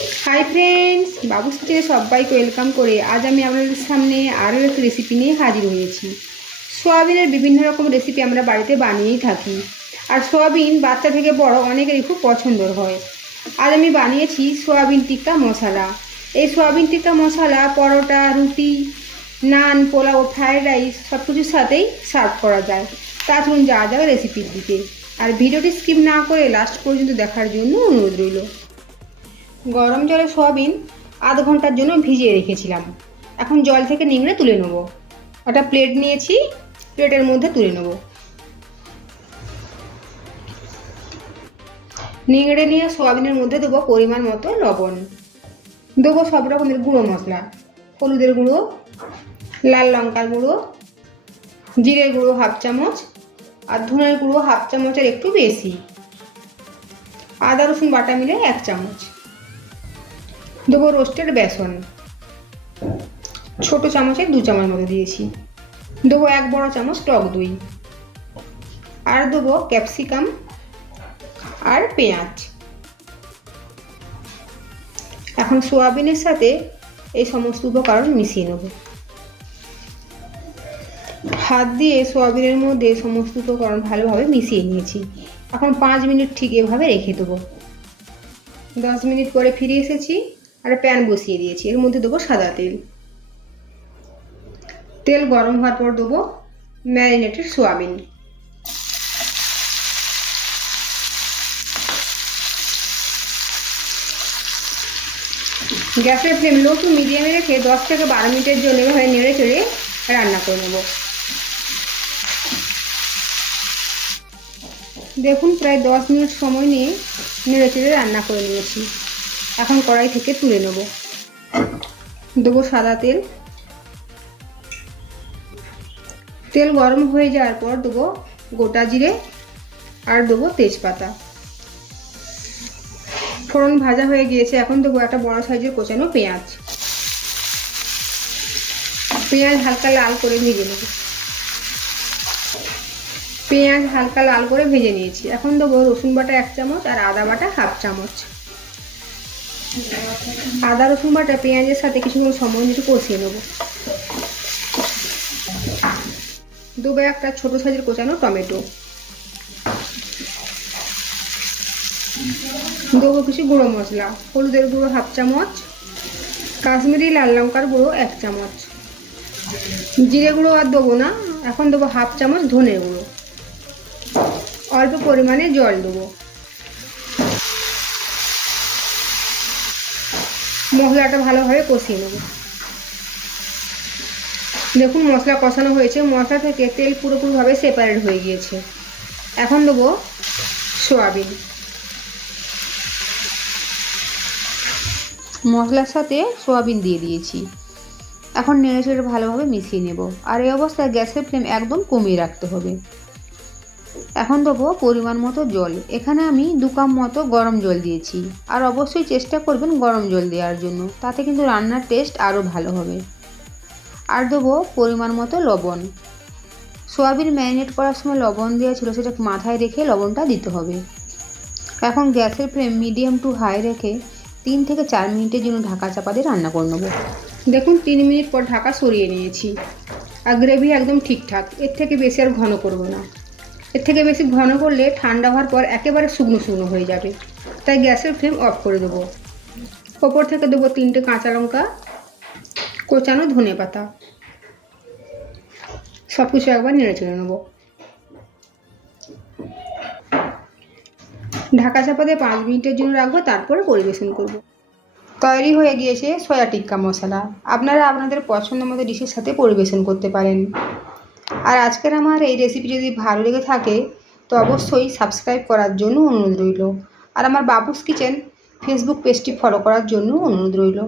Hi friends, বাবুস কিচেনে সবাইকে welcome করে আজ আমি আপনাদের সামনে আরও একটি রেসিপি নিয়ে হাজির হয়েছি। সোয়াবিনের বিভিন্ন রকম রেসিপি আমরা বাড়িতে বানিয়েই থাকি, আর সোয়াবিন বাচ্চা থেকে বড় অনেকেরই খুব পছন্দের হয়। আজ আমি বানিয়েছি সোয়াবিন টিক্কা মশলা। এই সোয়াবিন টিক্কা মশলা পরোটা, রুটি, নান, পোলাও, ফ্রায়েড রাইস সব কিছুর সাথেই সার্ভ করা যায়। তা চলুন যা যাবে রেসিপির দিকে, আর ভিডিওটি স্কিপ না করে লাস্ট পর্যন্ত দেখার জন্য অনুরোধ রইল। গরম জলে সোয়াবিন আধ ঘন্টার জন্য ভিজিয়ে রেখেছিলাম। এখন জল থেকে নিংড়ে তুলে নেব। একটা প্লেট নিয়েছি, প্লেটের মধ্যে তুলে নেব। নিংড়ে নিয়ে সোয়াবিনের মধ্যে দেবো পরিমাণ মতো লবণ, দেবো সব রকমের গুঁড়ো মশলা, হলুদের গুঁড়ো, লাল লঙ্কার গুঁড়ো, জিরের গুঁড়ো হাফ চামচ, আর ধনের গুঁড়ো হাফ চামচের একটু বেশি, আদা রসুন বাটা মিলে 1 চামচ, দেবো রোস্টেড বেসন, ছোট চামচে 2 চামচ মতো দিয়েছি, দেবো 1 বড় চামচ টক দই, আর দেবো ক্যাপসিকাম আর পেঁয়াজ। এখন সোয়াবিনের সাথে এই সমস্ত উপকরণ মিশিয়ে নেব। হাত দিয়ে সোয়াবিনের মধ্যে সমস্ত উপকরণ ভালোভাবে মিশিয়ে নিয়েছি। এখন 5 মিনিট ঠিক এভাবে রেখে দেবো। 10 মিনিট পরে ফিরে এসেছি, আর প্যান বসিয়ে দিয়েছি। এর মধ্যে দেবো সাদা তেল। তেল গরম হওয়ার পর দেবো ম্যারিনেটেড সোয়াবিন। গ্যাসের ফ্লেম লো টু মিডিয়ামে রেখে 10 থেকে 12 মিনিটের জন্য এভাবে নেড়ে চেড়ে রান্না করে নেব। দেখুন, প্রায় 10 মিনিট সময় নিয়ে নেড়ে চেড়ে রান্না করে নিয়েছি। এখন কড়াই থেকে তুলে নেব। দেবো সাদা তেল। তেল গরম হয়ে যাওয়ার পর দেবো গোটা জিরে আর দেবো তেজপাতা। ফোড়ন ভাজা হয়ে গিয়েছে। এখন দেবো একটা বড় সাইজের কোচানো পেঁয়াজ। পেঁয়াজ হালকা লাল করে ভেজে নেব। পেঁয়াজ হালকা লাল করে ভেজে নিয়েছি। এখন দেবো রসুন বাটা 1 চামচ আর আদা বাটা হাফ চামচ। আদা রসুন বাটা পেঁয়াজের সাথে কিছুক্ষণ সময় একটু কষিয়ে নেব। দেবো একটা ছোট সাইজের কোচানো টমেটো। দেবো কিছু গুঁড়ো মশলা, হলুদের গুঁড়ো হাফ চামচ, কাশ্মীরি লাল লঙ্কার গুঁড়ো 1 চামচ, জিরে গুঁড়ো আর দেবো না। এখন দেবো হাফ চামচ ধনের গুঁড়ো। অল্প পরিমাণে জল দেবো। মশলাটা ভালোভাবে কষিয়ে নেব। দেখুন, মশলা কষানো হয়েছে। মশলা থেকে তেল পুরোপুরিভাবে সেপারেট হয়ে গিয়েছে। এখন দেবো সোয়াবিন। মশলার সাথে সোয়াবিন দিয়ে দিয়েছি। এখন নেড়ে চেড়ে ভালোভাবে মিশিয়ে নেব। আর এই অবস্থায় গ্যাসের ফ্লেম একদম কমিয়ে রাখতে হবে। এখন দেবো পরিমাণ মতো জল। এখানে আমি 2 কাপ মতো গরম জল দিয়েছি। আর অবশ্যই চেষ্টা করবেন গরম জল দেওয়ার জন্য, তাতে কিন্তু রান্নার টেস্ট আরও ভালো হবে। আর দেবো পরিমাণ মতো লবণ। সোয়াবিন ম্যারিনেট করার সময় লবণ দেওয়া ছিল, সেটা মাথায় রেখে লবণটা দিতে হবে। এখন গ্যাসের ফ্লেম মিডিয়াম টু হাই রেখে 3 থেকে 4 মিনিটের জন্য ঢাকা চাপা দিয়ে রান্না করে নেব। দেখুন, 3 মিনিট পর ঢাকা সরিয়ে নিয়েছি। আর গ্রেভি একদম ঠিকঠাক। এর থেকে বেশি আর ঘন করব না। এর থেকে বেশি ঘন করলে ঠান্ডা হওয়ার পর একেবারে শুকনো শুকনো হয়ে যাবে। তাই গ্যাসের ফ্লেম অফ করে দেবো। ওপর থেকে দেবো 3টে কাঁচা লঙ্কা, কোচানো ধনে পাতা। সব কিছু একবার নেড়ে চেড়ে নেব। ঢাকা চাপা দিয়ে 5 মিনিটের জন্য রাখবো, তারপরে পরিবেশন করব। তৈরি হয়ে গিয়েছে সয়া টিক্কা মশলা। আপনারা আপনাদের পছন্দ মতো ডিশের সাথে পরিবেশন করতে পারেন। আর আজকের আমার এই রেসিপি যদি ভালো লেগে থাকে তো অবশ্যই সাবস্ক্রাইব করার জন্য অনুরোধ রইল। আর আমার বাবুস কিচেন ফেসবুক পেজটি ফলো করার জন্য অনুরোধ রইল।